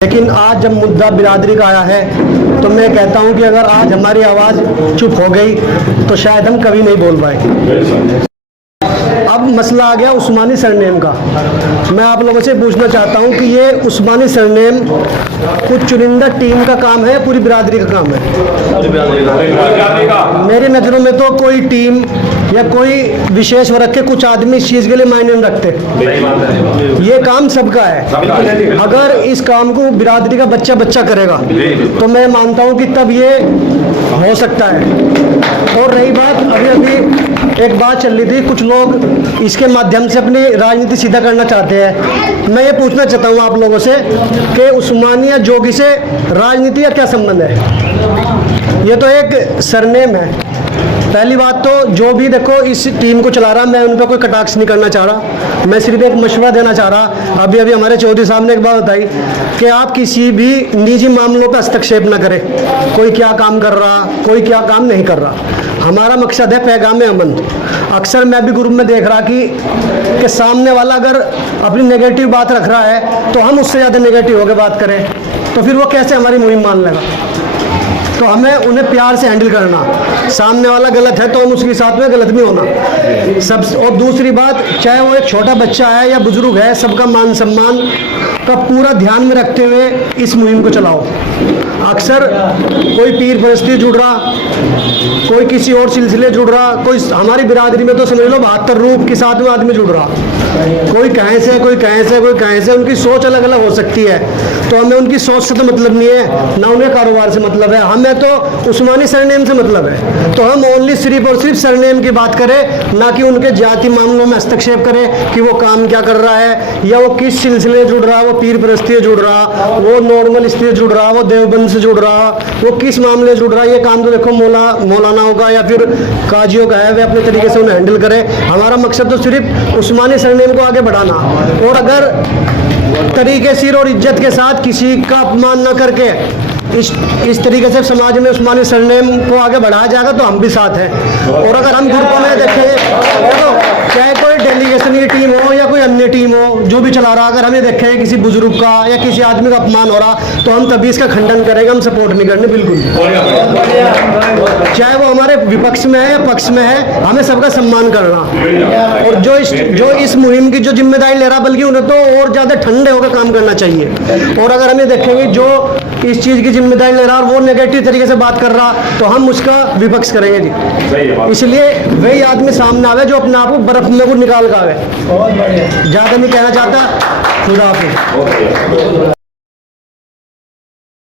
लेकिन आज जब मुद्दा बिरादरी का आया है तो मैं कहता हूं कि अगर आज हमारी आवाज़ चुप हो गई तो शायद हम कभी नहीं बोल पाए। अब मसला आ गया उस्मानी सरनेम का। मैं आप लोगों से पूछना चाहता हूं कि ये उस्मानी सरनेम कुछ चुनिंदा टीम का काम है, पूरी बिरादरी का काम है? मेरी नज़रों में तो कोई टीम या कोई विशेष वर्ग के कुछ आदमी इस चीज़ के लिए मायने नहीं रखते। ये काम सबका है। अगर इस काम को बिरादरी का बच्चा बच्चा करेगा तो मैं मानता हूँ कि तब ये हो सकता है। और रही बात, अभी अभी एक बात चल रही थी, कुछ लोग इसके माध्यम से अपनी राजनीति सीधा करना चाहते हैं। मैं ये पूछना चाहता हूँ आप लोगों से कि उस्मानिया जोगी से राजनीति का क्या संबंध है? ये तो एक सरनेम है। पहली बात तो जो भी देखो इस टीम को चला रहा, मैं उन पर कोई कटाक्ष नहीं करना चाह रहा, मैं सिर्फ एक मशवरा देना चाह रहा। अभी अभी हमारे चौधरी साहब ने एक बात बताई कि आप किसी भी निजी मामलों पर हस्तक्षेप न करें। कोई क्या काम कर रहा, कोई क्या काम नहीं कर रहा, हमारा मकसद है पैगाम अमन। अक्सर मैं भी ग्रुप में देख रहा कि सामने वाला अगर अपनी नेगेटिव बात रख रहा है तो हम उससे ज़्यादा नेगेटिव होकर बात करें तो फिर वो कैसे हमारी मुहिम मान लेगा? तो हमें उन्हें प्यार से हैंडल करना। सामने वाला गलत है तो हम उसके साथ में गलत भी होना सब। और दूसरी बात, चाहे वो एक छोटा बच्चा है या बुजुर्ग है, सबका मान सम्मान का पूरा ध्यान में रखते हुए इस मुहिम को चलाओ। अक्सर कोई पीर परस्ती जुड़ रहा, कोई किसी और सिलसिले जुड़ रहा, कोई हमारी बिरादरी में तो समझ लो 72 रूप के साथ में आदमी जुड़ रहा, कोई कहीं से कोई कहीं से कोई कहीं से। उनकी सोच अलग अलग हो सकती है, तो हमें उनकी सोच से तो मतलब नहीं है, ना उन्हें कारोबार से मतलब है, हमें तो उस्मानी सरनेम से मतलब है। तो हम ओनली सिर्फ और सिर्फ सरनेम की बात करें, ना कि उनके जाति मामलों में हस्तक्षेप करें कि वो काम क्या कर रहा है या वो किस सिलसिले जुड़ रहा, वो पीर परस्ती जुड़ रहा, वो नॉर्मल स्त्री जुड़ रहा, वो देवबंद से जुड़ रहा, वो किस मामले जुड़ रहा। ये काम तो देखो मौलानाओं का या फिर काजियों का है, वे अपने तरीके से उन्हें हैंडल करें। हमारा मकसद तो सिर्फ उस्मानी सरनेम को आगे बढ़ाना। और अगर तरीके सिर और इज्जत के साथ किसी का अपमान न करके इस तरीके से समाज में उस्मानी सरनेम को आगे बढ़ाया जाएगा तो हम भी साथ हैं। और अगर हम ग्रुपों में देखें तो चाहे कोई डेलीगेशन की टीम हो या कोई अन्य टीम हो जो भी चला रहा, अगर हमें देखें किसी बुजुर्ग का या किसी आदमी का अपमान हो रहा तो हम तभी इसका खंडन करेंगे, हम सपोर्ट नहीं करने बिल्कुल। चाहे वो हमारे विपक्ष में है या पक्ष में है, हमें सबका सम्मान करना। और जो इस मुहिम की जो जिम्मेदारी ले रहा, बल्कि उन्हें तो और ज़्यादा ठंडे होकर काम करना चाहिए। और अगर हमें देखेंगे जो इस चीज़ की जिम्मेदारी ले रहा और वो नेगेटिव तरीके से बात कर रहा तो हम उसका विपक्ष करेंगे जी। इसलिए वही आदमी सामने आवे जो अपने आप को बर्फ में को निकाल कर आवे। ज़्यादा नहीं कहना चाहता। खुदा हाफिज़।